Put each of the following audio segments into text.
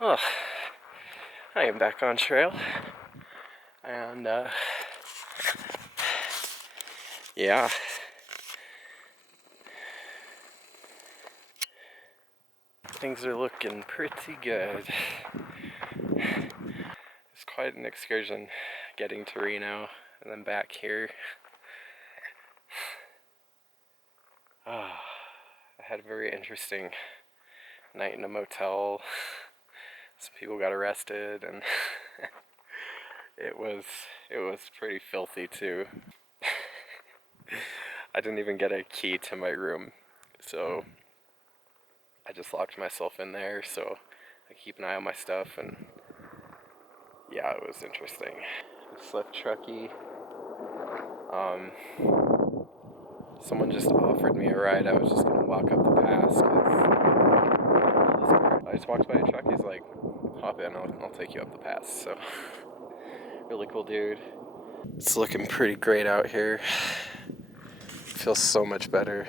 Well, I am back on trail, and yeah, things are looking pretty good. It's quite an excursion getting to Reno and then back here. I had a very interesting night in a motel. Some people got arrested, and it was pretty filthy too. I didn't even get a key to my room, so I just locked myself in there so I keep an eye on my stuff, and yeah, it was interesting. I slept trucky. Someone just offered me a ride. I was just gonna walk up the pass because I just walked by a truck. He's like, hop in, I'll take you up the pass. So, really cool dude. It's looking pretty great out here. Feels so much better.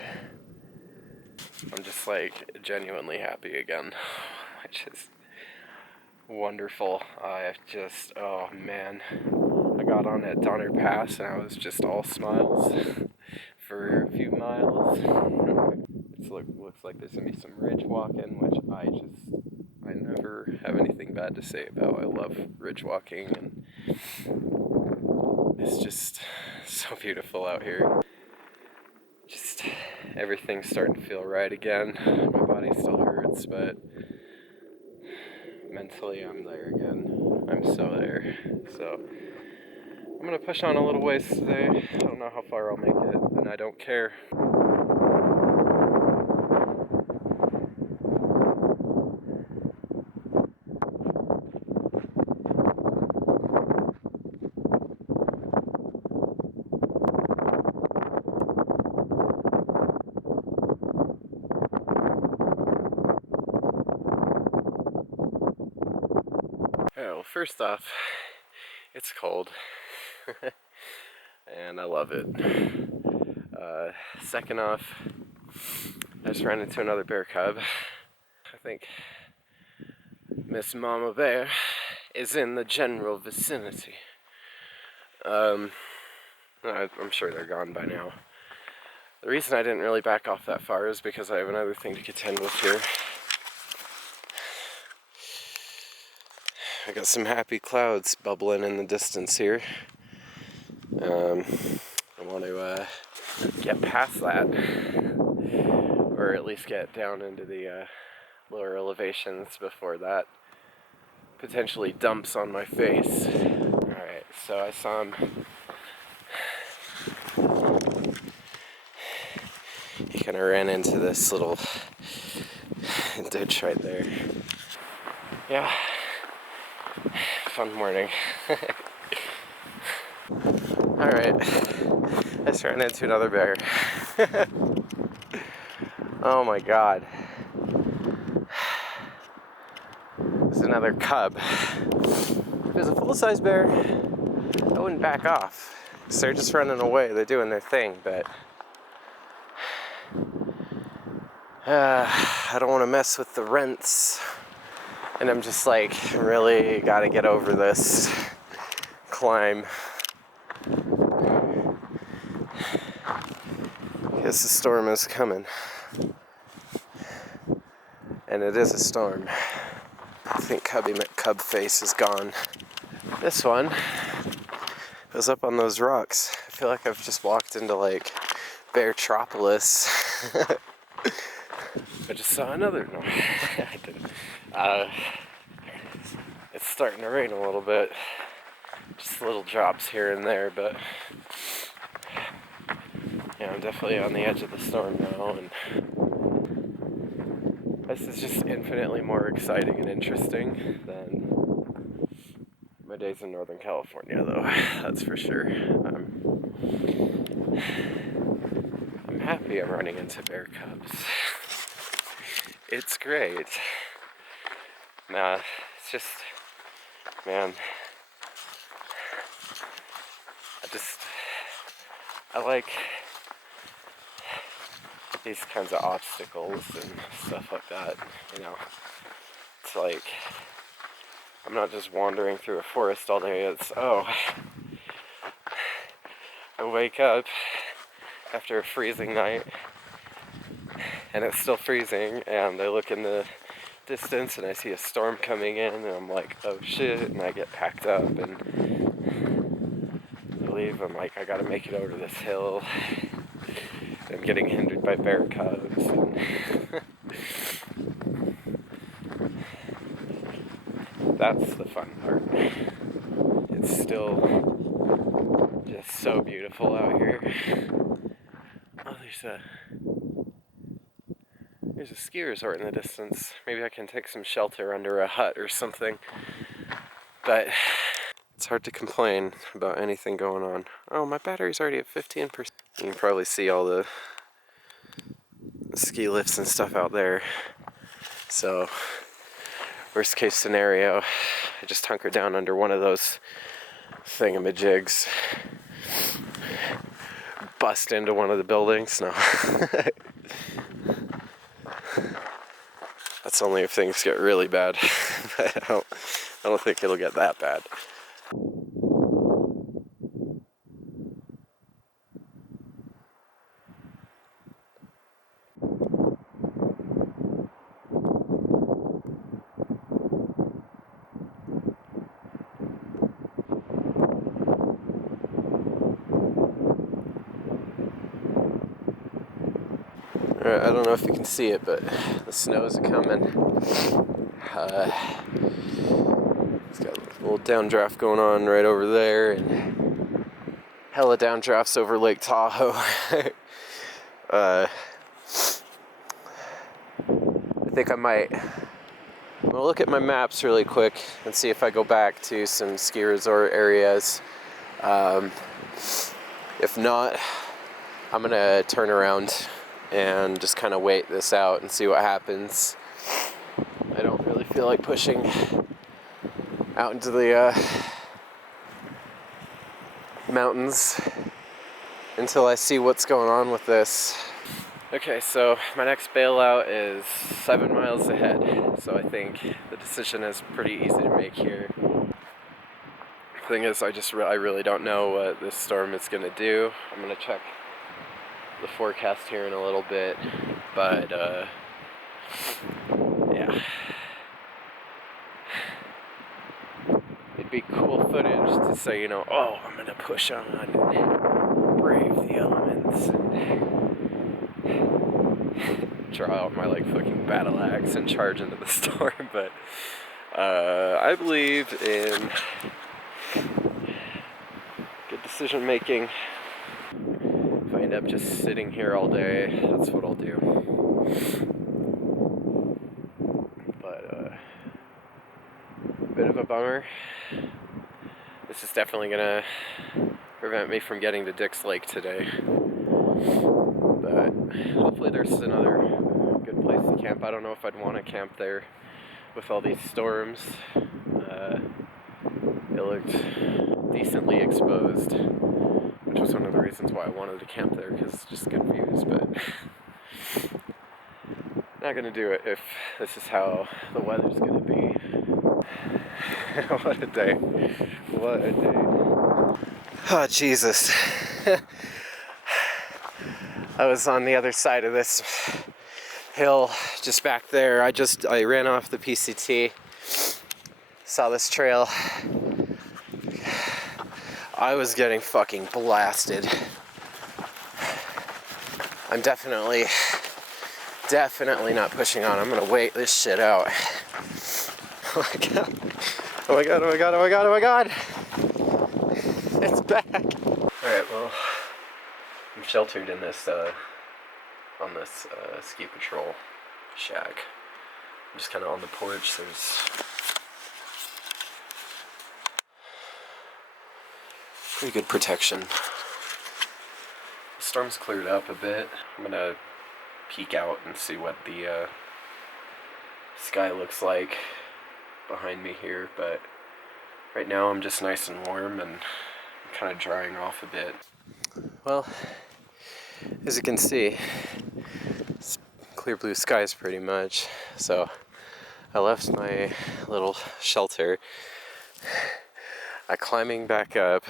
I'm just like genuinely happy again, which is wonderful. Oh man, I got on at Donner Pass and I was just all smiles for a few miles. It looks like there's gonna be some ridge walking, which I never have anything bad to say about. I love ridge walking, and it's just so beautiful out here. Just everything's starting to feel right again. My body still hurts, but mentally I'm there again. I'm so there. So I'm gonna push on a little ways today. I don't know how far I'll make it, and I don't care. Well, first off, it's cold, and I love it. Second off, I just ran into another bear cub. I think Miss Mama Bear is in the general vicinity. I'm sure they're gone by now. The reason I didn't really back off that far is because I have another thing to contend with here. I got some happy clouds bubbling in the distance here. I want to get past that, or at least get down into the lower elevations before that potentially dumps on my face. Alright, so I saw him. He kind of ran into this little ditch right there. Yeah, fun morning. Alright, I just ran into another bear. Oh my god. There's another cub. If it was a full-size bear, I wouldn't back off. So they're just running away, they're doing their thing, but I don't want to mess with the rents. And I'm just like, really gotta get over this climb. Because the storm is coming. And it is a storm. I think Cub Face is gone. This one was up on those rocks. I feel like I've just walked into like Beartropolis. I just saw another. No, I didn't. It's starting to rain a little bit. Just little drops here and there, but yeah, I'm definitely on the edge of the storm now, and this is just infinitely more exciting and interesting than my days in Northern California, though. That's for sure. I'm happy I'm running into bear cubs. It's great. Nah, it's just, man, I like these kinds of obstacles and stuff like that, you know. It's like, I'm not just wandering through a forest all day. It's, oh, I wake up after a freezing night, and it's still freezing, and I look in the distance and I see a storm coming in, and I'm like, oh shit, and I get packed up and leave. I'm like, I gotta make it over this hill. I'm getting hindered by bear cubs. And that's the fun part. It's still just so beautiful out here. Oh, there's a ski resort in the distance. Maybe I can take some shelter under a hut or something. But it's hard to complain about anything going on. Oh, my battery's already at 15%. You can probably see all the ski lifts and stuff out there. So, worst case scenario, I just hunker down under one of those thingamajigs, bust into one of the buildings. No. That's only if things get really bad. I don't think it'll get that bad. Alright, I don't know if you can see it, but the snows are coming. It's got a little downdraft going on right over there, and hella downdrafts over Lake Tahoe. I think I might. I'm gonna look at my maps really quick and see if I go back to some ski resort areas. If not, I'm gonna turn around and just kind of wait this out and see what happens. I don't really feel like pushing out into the mountains until I see what's going on with this. Okay, so my next bailout is 7 miles ahead, so I think the decision is pretty easy to make here. The thing is, I really don't know what this storm is going to do. I'm going to check the forecast here in a little bit, but yeah. It'd be cool footage to say, you know, oh, I'm going to push on and brave the elements and draw out my like fucking battle axe and charge into the storm, but I believe in good decision making. If I end up just sitting here all day, that's what I'll do. But a bit of a bummer. This is definitely gonna prevent me from getting to Dick's Lake today. But hopefully there's another good place to camp. I don't know if I'd want to camp there with all these storms. It looked decently exposed, which was one of the reasons why I wanted to camp there, because it's just good views, but not gonna do it if this is how the weather's gonna be. What a day. What a day. Oh, Jesus. I was on the other side of this hill, just back there. I ran off the PCT, saw this trail. I was getting fucking blasted. I'm definitely not pushing on. I'm gonna wait this shit out. Oh my god. Oh my god, oh my god, oh my god, oh my god! It's back! Alright, well, I'm sheltered in this, on this, ski patrol shack. I'm just kinda on the porch. There's pretty good protection. The storm's cleared up a bit. I'm gonna peek out and see what the sky looks like behind me here, but right now I'm just nice and warm and I'm kind of drying off a bit. Well, as you can see, it's clear blue skies pretty much, so I left my little shelter. Climbing back up.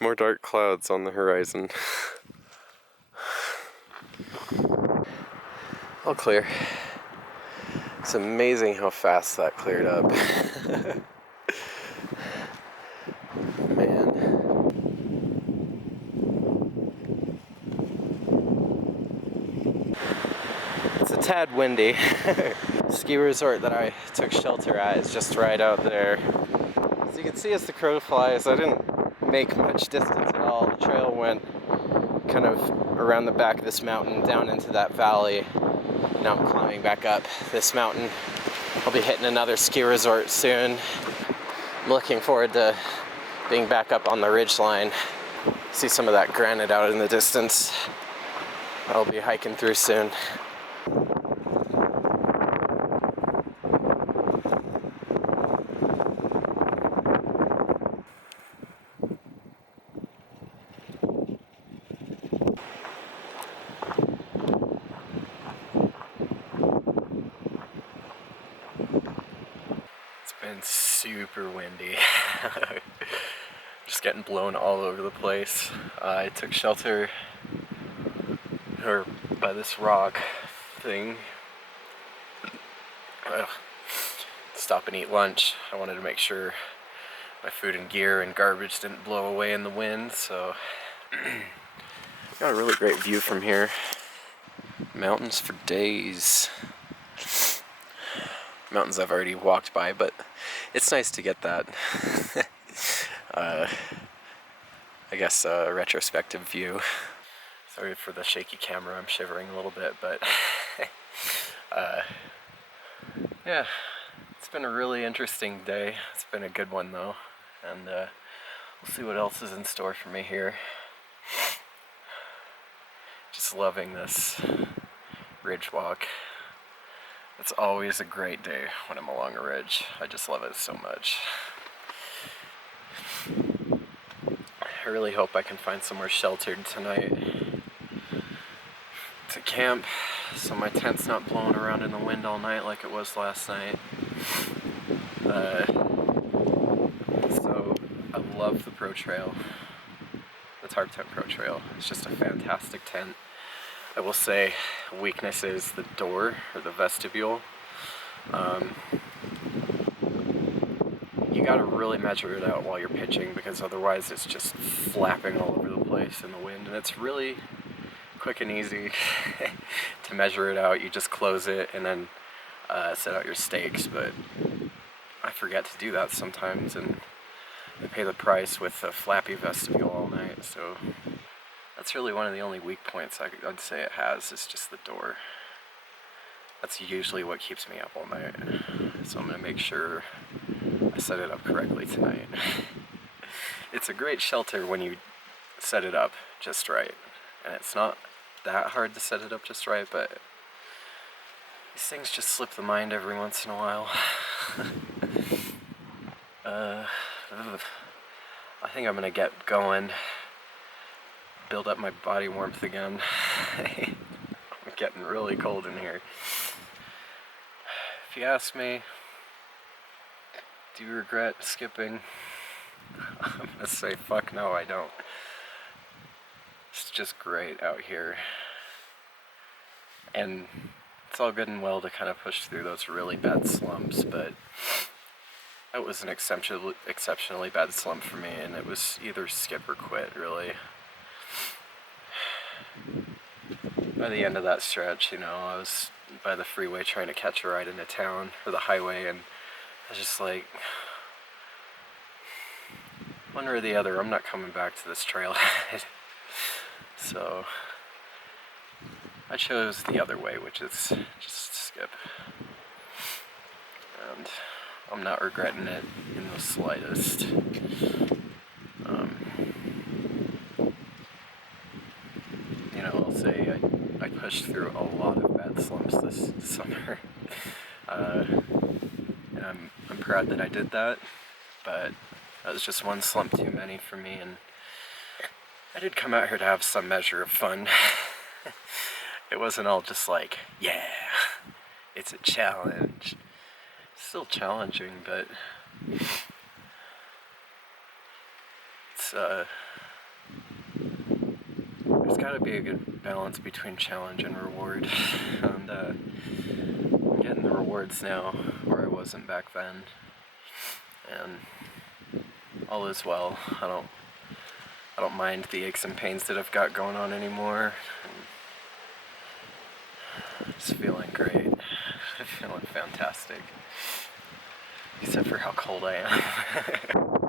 More dark clouds on the horizon. All clear. It's amazing how fast that cleared up. Man. It's a tad windy. Ski resort that I took shelter at is just right out there. As you can see as the crow flies, I didn't make much distance at all. The trail went kind of around the back of this mountain down into that valley. Now I'm climbing back up this mountain. I'll be hitting another ski resort soon. I'm looking forward to being back up on the ridge line. See some of that granite out in the distance. I'll be hiking through soon. It's been super windy. Just getting blown all over the place. I took shelter by this rock thing. Stop and eat lunch. I wanted to make sure my food and gear and garbage didn't blow away in the wind, so got a really great view from here. Mountains for days. Mountains I've already walked by, but it's nice to get that I guess a retrospective view. Sorry for the shaky camera, I'm shivering a little bit, but yeah, it's been a really interesting day. It's been a good one though, and we'll see what else is in store for me here. Just loving this ridge walk. It's always a great day when I'm along a ridge. I just love it so much. I really hope I can find somewhere sheltered tonight to camp, so my tent's not blowing around in the wind all night like it was last night. So I love the Pro Trail, the Tarp Tent Pro Trail. It's just a fantastic tent. I will say, weakness is the door, or the vestibule. You gotta really measure it out while you're pitching, because otherwise it's just flapping all over the place in the wind, and it's really quick and easy to measure it out. You just close it and then set out your stakes, but I forget to do that sometimes, and I pay the price with a flappy vestibule all night, so that's really one of the only weak points I'd say it has, is just the door. That's usually what keeps me up all night, so I'm going to make sure I set it up correctly tonight. It's a great shelter when you set it up just right, and it's not that hard to set it up just right, but these things just slip the mind every once in a while. I think I'm going to get going, build up my body warmth again. I'm getting really cold in here. If you ask me, do you regret skipping? I'm gonna say fuck no, I don't. It's just great out here. And it's all good and well to kind of push through those really bad slumps, but that was an exceptionally bad slump for me, and it was either skip or quit, really. By the end of that stretch, you know, I was by the freeway trying to catch a ride into town, or the highway, and I was just like, one or the other, I'm not coming back to this trailhead. So I chose the other way, which is just skip. And I'm not regretting it in the slightest. You know, I'll say I pushed through a lot of bad slumps this summer. And I'm proud that I did that, but that was just one slump too many for me, and I did come out here to have some measure of fun. It wasn't all just like, yeah, it's a challenge. Still challenging, but it's there's gotta be a good balance between challenge and reward. And I'm getting the rewards now where I wasn't back then. And all is well. I don't mind the aches and pains that I've got going on anymore. I'm just feeling great. I'm feeling fantastic. Except for how cold I am.